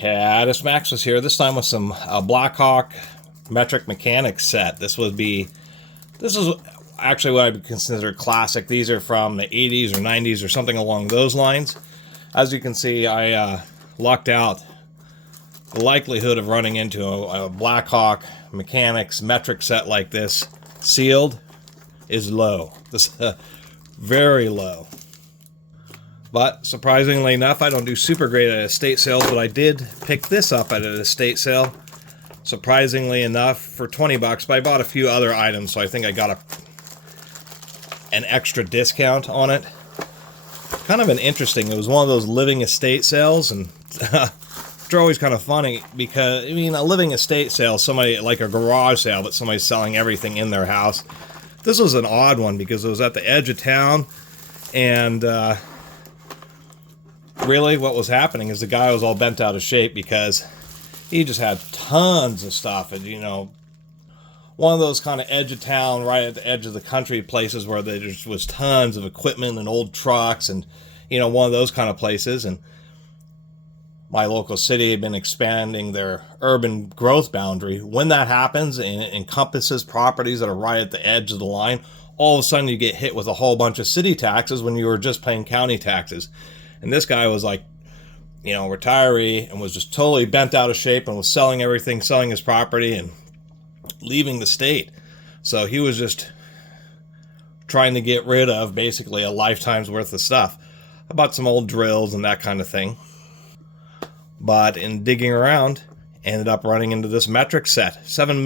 Catus Maximus here, this time with some Blackhawk metric mechanics set. This is actually what I would consider classic. These are from the 80s or 90s or something along those lines. As you can see, I lucked out. The likelihood of running into a Blackhawk mechanics metric set like this sealed is low. This very low. But surprisingly enough, I don't do super great at estate sales, but I did pick this up at an estate sale. Surprisingly enough, for 20 bucks, but I bought a few other items, so I think I got an extra discount on it. Kind of an interesting, it was one of those living estate sales, and they're always kind of funny because, I mean, a living estate sale, somebody, like a garage sale, but somebody's selling everything in their house. This was an odd one because it was at the edge of town, and really what was happening is the guy was all bent out of shape because he just had tons of stuff. And, you know, one of those kind of edge of town, right at the edge of the country places where there just was tons of equipment and old trucks and, you know, one of those kind of places. And my local city had been expanding their urban growth boundary. When that happens and it encompasses properties that are right at the edge of the line, all of a sudden you get hit with a whole bunch of city taxes when you were just paying county taxes. And this guy was like, you know, retiree and was just totally bent out of shape and was selling everything, selling his property and leaving the state. So he was just trying to get rid of basically a lifetime's worth of stuff. I bought some old drills and that kind of thing. But in digging around, ended up running into this metric set. 7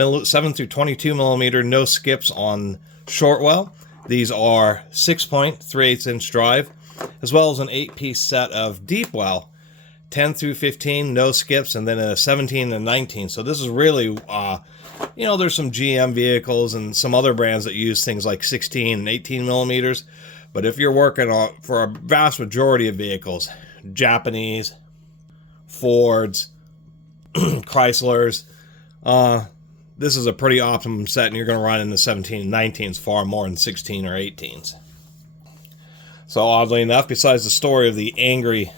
through 22 millimeter, no skips on shortwell. These are 6.3/8 inch drive, as well as an 8-piece set of deep well, 10 through 15, no skips, and then a 17 and 19. So this is really, you know, there's some GM vehicles and some other brands that use things like 16 and 18 millimeters. But if you're working on, for a vast majority of vehicles, Japanese, Fords, Chryslers, this is a pretty optimum set, and you're going to run into 17 and 19s far more than 16 or 18s. So oddly enough, besides the story of the angry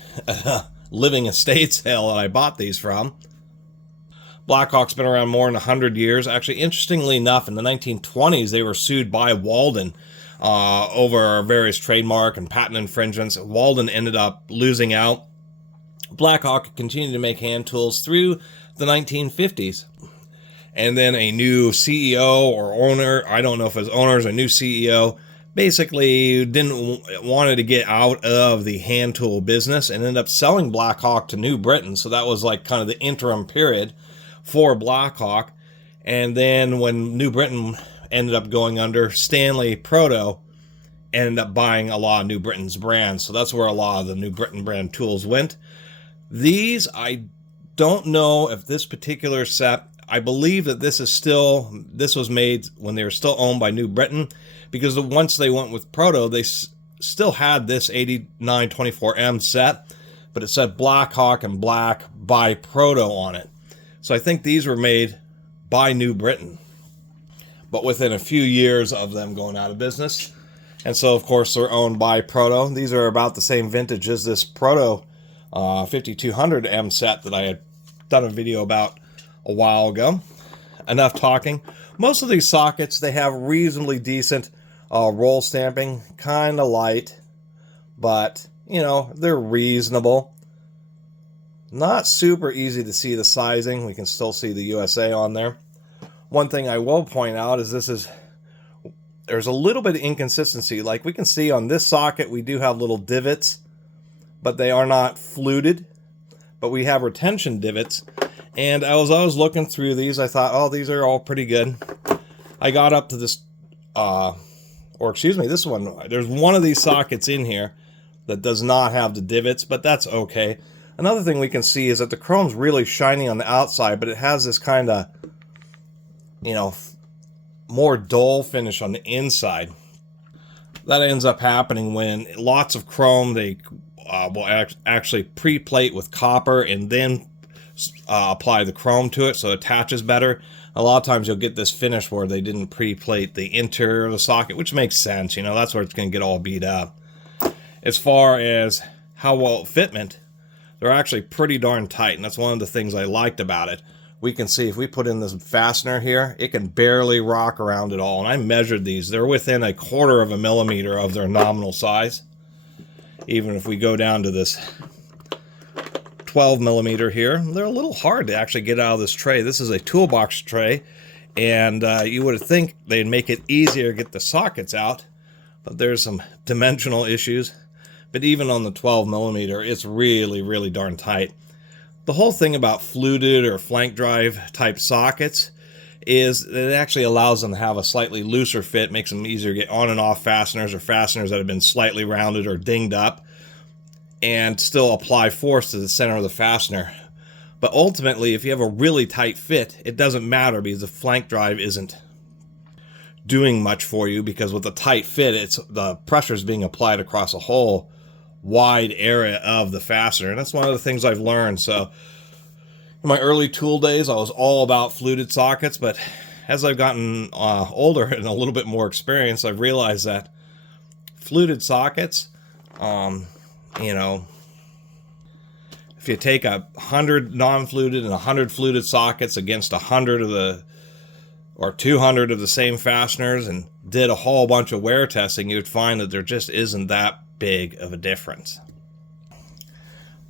living estate sale that I bought these from, Blackhawk's been around more than 100 years. Actually, interestingly enough, in the 1920s, they were sued by Walden over various trademark and patent infringements. Walden ended up losing out. Blackhawk continued to make hand tools through the 1950s. And then a new CEO or owner, I don't know if it was owners or new CEO, basically wanted to get out of the hand tool business and ended up selling Blackhawk to New Britain. So that was like kind of the interim period for Blackhawk. And then when New Britain ended up going under, Stanley Proto ended up buying a lot of New Britain's brands. So that's where a lot of the New Britain brand tools went. These, I don't know if this particular set, I believe that this was made when they were still owned by New Britain, because once they went with Proto, they still had this 8924M set, but it said Blackhawk and Black by Proto on it. So I think these were made by New Britain, but within a few years of them going out of business. And so, of course, they're owned by Proto. These are about the same vintage as this Proto 5200M set that I had done a video about a while ago. Enough talking. Most of these sockets, they have reasonably decent roll stamping, kind of light, but, you know, they're reasonable. Not super easy to see the sizing. We can still see the USA on there. One thing I will point out is there's a little bit of inconsistency. Like we can see on this socket, we do have little divots, but they are not fluted, but we have retention divots. And as I was looking through these, I thought, oh, these are all pretty good. I got up to this, this one. There's one of these sockets in here that does not have the divots, but that's okay. Another thing we can see is that the chrome's really shiny on the outside, but it has this kind of, you know, more dull finish on the inside. That ends up happening when lots of chrome, they will actually pre-plate with copper and then apply the chrome to it so it attaches better. A lot of times you'll get this finish where they didn't pre-plate the interior of the socket, which makes sense. You know, that's where it's going to get all beat up. As far as how well fitment, they're actually pretty darn tight, and that's one of the things I liked about it. We can see if we put in this fastener here, it can barely rock around at all. And I measured these. They're within 1/4 of a millimeter of their nominal size. Even if we go down to this 12 millimeter here, they're a little hard to actually get out of this tray. This is a toolbox tray, and you would think they'd make it easier to get the sockets out, but there's some dimensional issues. But even on the 12 millimeter, it's really, really darn tight. The whole thing about fluted or flank drive type sockets is that it actually allows them to have a slightly looser fit, makes them easier to get on and off fasteners, or fasteners that have been slightly rounded or dinged up, and still apply force to the center of the fastener. But ultimately, if you have a really tight fit, it doesn't matter, because the flank drive isn't doing much for you, because with a tight fit, the pressure is being applied across a whole wide area of the fastener. And that's one of the things I've learned. So in my early tool days, I was all about fluted sockets, but as I've gotten older and a little bit more experience, I've realized that fluted sockets, you know, if you take 100 non-fluted and 100 fluted sockets against 100 of the, or 200 of the same fasteners, and did a whole bunch of wear testing, you'd find that there just isn't that big of a difference.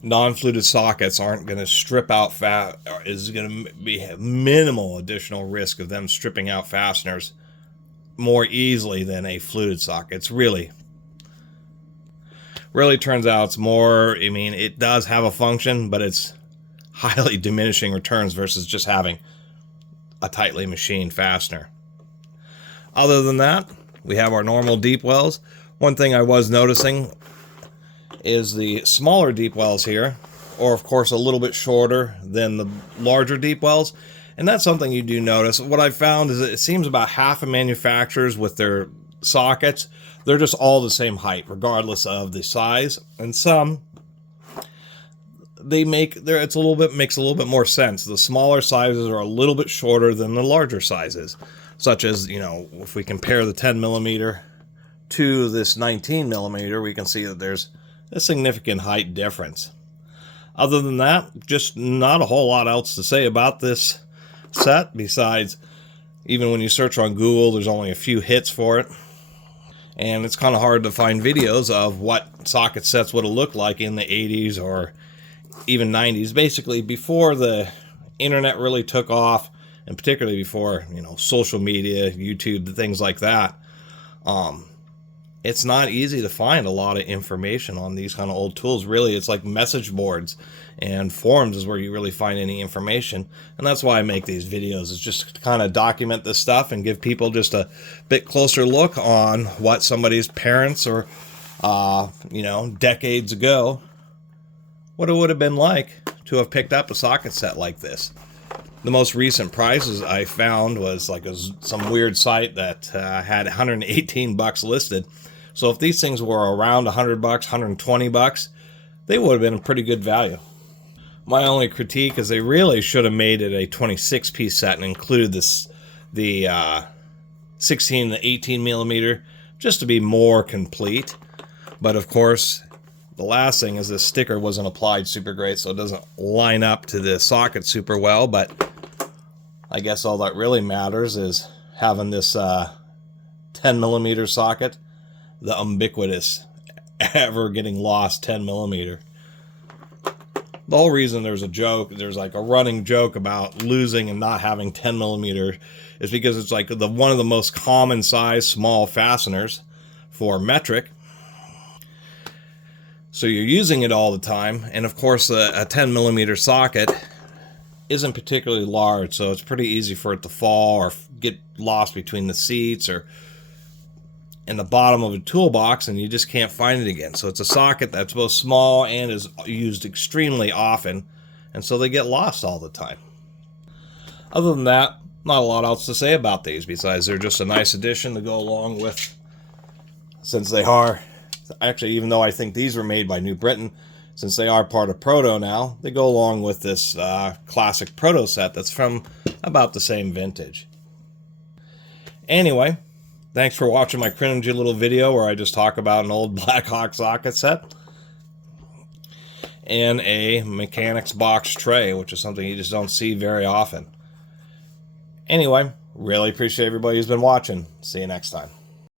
Non-fluted sockets aren't going to strip out is going to be minimal additional risk of them stripping out fasteners more easily than a fluted socket. It's really turns out it's more, I mean, it does have a function, but it's highly diminishing returns versus just having a tightly machined fastener. Other than that, we have our normal deep wells. One thing I was noticing is the smaller deep wells here, or of course a little bit shorter than the larger deep wells. And that's something you do notice. What I found is that it seems about half of manufacturers with their sockets, they're just all the same height, regardless of the size. And some, makes a little bit more sense. The smaller sizes are a little bit shorter than the larger sizes, such as, you know, if we compare the 10 millimeter to this 19 millimeter, we can see that there's a significant height difference. Other than that, just not a whole lot else to say about this set, besides even when you search on Google, there's only a few hits for it. And it's kind of hard to find videos of what socket sets would have looked like in the 80s or even 90s. Basically, before the internet really took off, and particularly before, you know, social media, YouTube, things like that, it's not easy to find a lot of information on these kind of old tools. Really, it's like message boards and forums is where you really find any information. And that's why I make these videos, is just to kind of document this stuff and give people just a bit closer look on what somebody's parents or, you know, decades ago, what it would have been like to have picked up a socket set like this. The most recent prices I found was like some weird site that had 118 bucks listed. So if these things were around 100 bucks, 120 bucks, they would have been a pretty good value. My only critique is they really should have made it a 26-piece set and included the 16 to 18 millimeter just to be more complete. But of course, the last thing is this sticker wasn't applied super great, so it doesn't line up to the socket super well. But I guess all that really matters is having this 10 millimeter socket, the ubiquitous, ever getting lost 10 millimeter. The whole reason there's like a running joke about losing and not having 10 millimeter is because it's like one of the most common size small fasteners for metric. So you're using it all the time, and of course a 10 millimeter socket isn't particularly large, so it's pretty easy for it to fall or get lost between the seats or in the bottom of a toolbox, and you just can't find it again. So it's a socket that's both small and is used extremely often, and so they get lost all the time. Other than that, not a lot else to say about these, besides they're just a nice addition to go along with, since they are, actually, even though I think these were made by New Britain, since they are part of Proto now, they go along with this classic Proto set that's from about the same vintage. Anyway, thanks for watching my cringy little video where I just talk about an old Blackhawk socket set. in a mechanic's box tray, which is something you just don't see very often. Anyway, really appreciate everybody who's been watching. See you next time.